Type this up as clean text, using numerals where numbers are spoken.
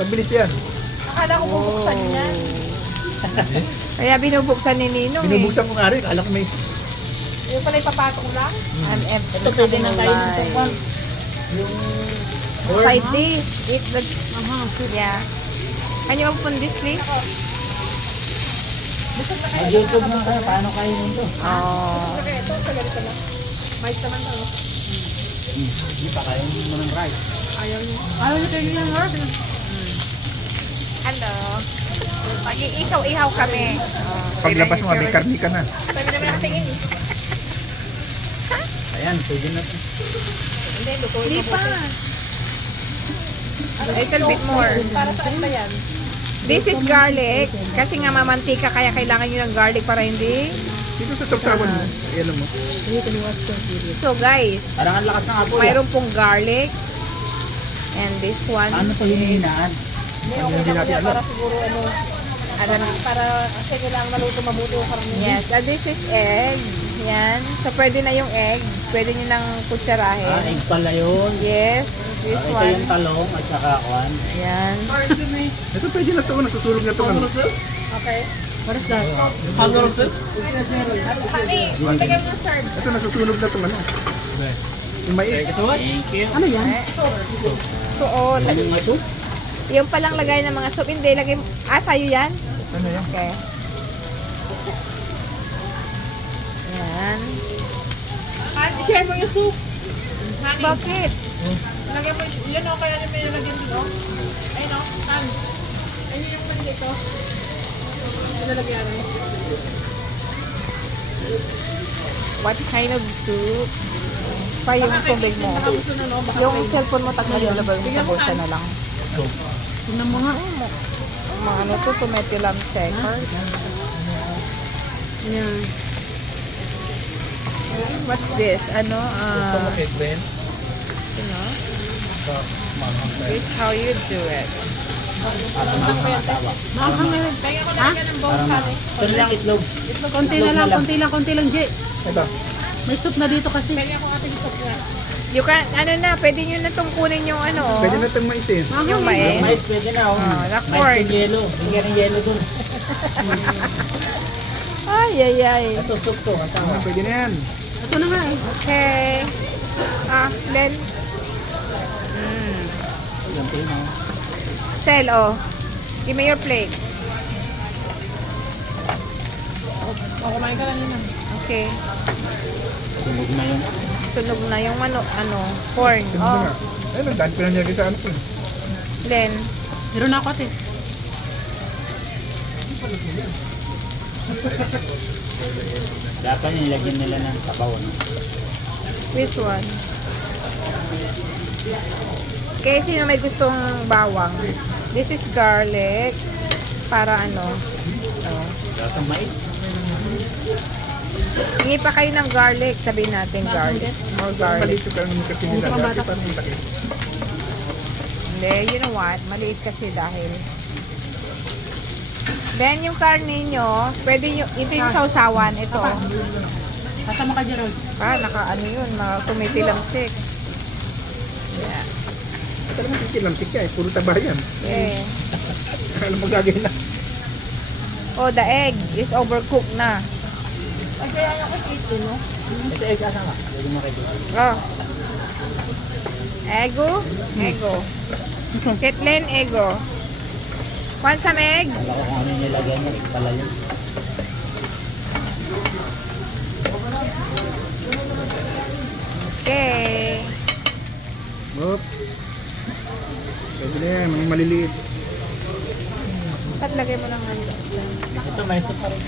Mabilis yan. Akala ko bubuksan yan. Kaya binubuksan ni Ninong Binubuksan ko nga rin. Alam ko may... Yung pala ipapatong lang. I'm empty. Ito pwede na tayo dito pa. Yung... Side dish. Eat the... Yeah. Can you open this please? Mag-YouTube na kayo, paano kayo nito? Oh. Okay, ito sa ganito lang. Mais naman to. Hindi pa kayo mo ng rice. Ayaw niyo. Ayaw niyo kayo yung hard. Hello. Mag-iihaw-ihaw kami. Paglabas mo, may karni ka na. Sabi naman nakatingin eh. Ayan, pwede na ito. Hindi, lutuin Hindi mo pa. buti. A little bit more. Para saan ba yan? This is garlic. Kasi nga mamantika kaya kailangan nyo ng garlic para hindi. Dito sa tapsawan mo. Ayan mo. So guys, Parang ang lakas ng apoy. mayroon pong garlic. And this one. Ano ito hinihinaan? Hindi, okay naman yan. Para siguro ano. Para kasi kailangan maluto mabuti yung karne. Yes, and this is egg. Yan. So pwede na yung egg. Pwede nyo nang kutsarahin. Egg pala yun. Yes, this Ito one. yung talong at saka kwan. Yan. Ito pwede na ito. Natutulog na ito. Okay. What is that? Hunger soup? Honey, lagyan mo serve. Ito nasusunog na ito. Yung mais. Thank you. Ano yan? So, oh, Ano nga ito? yung palang lagay ng mga soup. Hindi, lagay mo. Ah, sa'yo yan? Ano yan? Okay. Yan. Honey, share mo yung soup. Honey, Bakit? lagyan mo yan o, kaya may nalagyan dito. Ayun o, Han. Ayun yung mali ko. Nalagyan rin. What kind of soup? Pa yung tubig mo. Baka gusto na no, baka Yung may- cellphone mo, taglalabay mo sa bulsa na lang. Tingnan mo nga. Mga ano to, tomato lamb secker. Yan. What's this? Ano? You know? Here's how you do it. Mahal na rin. Kaya ko nalagyan ng bone honey. Ito lang itlog. Konti na lang, konti lang, Jay. Ito. May soup na dito kasi. Kaya ko ating soup na. You can, ano na, pwede nyo na itong kunin yung ano. Pwede na itong mais eh. Yung mais. Mais pwede na. na Mais corn. with yelo. Bigyan ng yelo dun. Ay, ay, ay. Ito soup to. Asawa. Pwede na yan. Ito na nga eh. Okay. Then, Ganti na. Sel, oh. Give me your plate. O, kumain ka lang yun. Okay. Sunog na yun. Tunog na yung corn. Ito Oh, nga. Ayun, ang dahil pinangyari sa ano ko. then, Meron na ako ate. Dapat nilagyan nila ng sabaw. No? which one? Okay, sino may gustong bawang? This is garlic. Para ano? Oh. Dapat mais. Hingi pa kayo ng garlic. Sabihin natin garlic. More garlic. Malito ka naman kasi nila. Dati pa nung laki. Hindi, you know what? Maliit kasi dahil. Then, yung karne nyo, pwede yung, ito yung sausawan. Ito. Kasama ka, Gerald. Naka ano yun, mga tumitilamsik. Yeah. Ito naman titilamsik ka eh. Puro taba yan. Yeah. Alam mo gagawin na. Oh, the egg is overcooked na. Ay, kaya nga kasi ito, no? Ito egg asama. Pwede mo kayo. Oh. Ego? Ego. Ketlin, ego. Want some egg? Wala ko kung ano yung nilagay niya. Egg pala yun. Okay. Oop. Pwede na yan. Mga maliliit. Ba't lagay mo ng ano? Ito mais pa rin.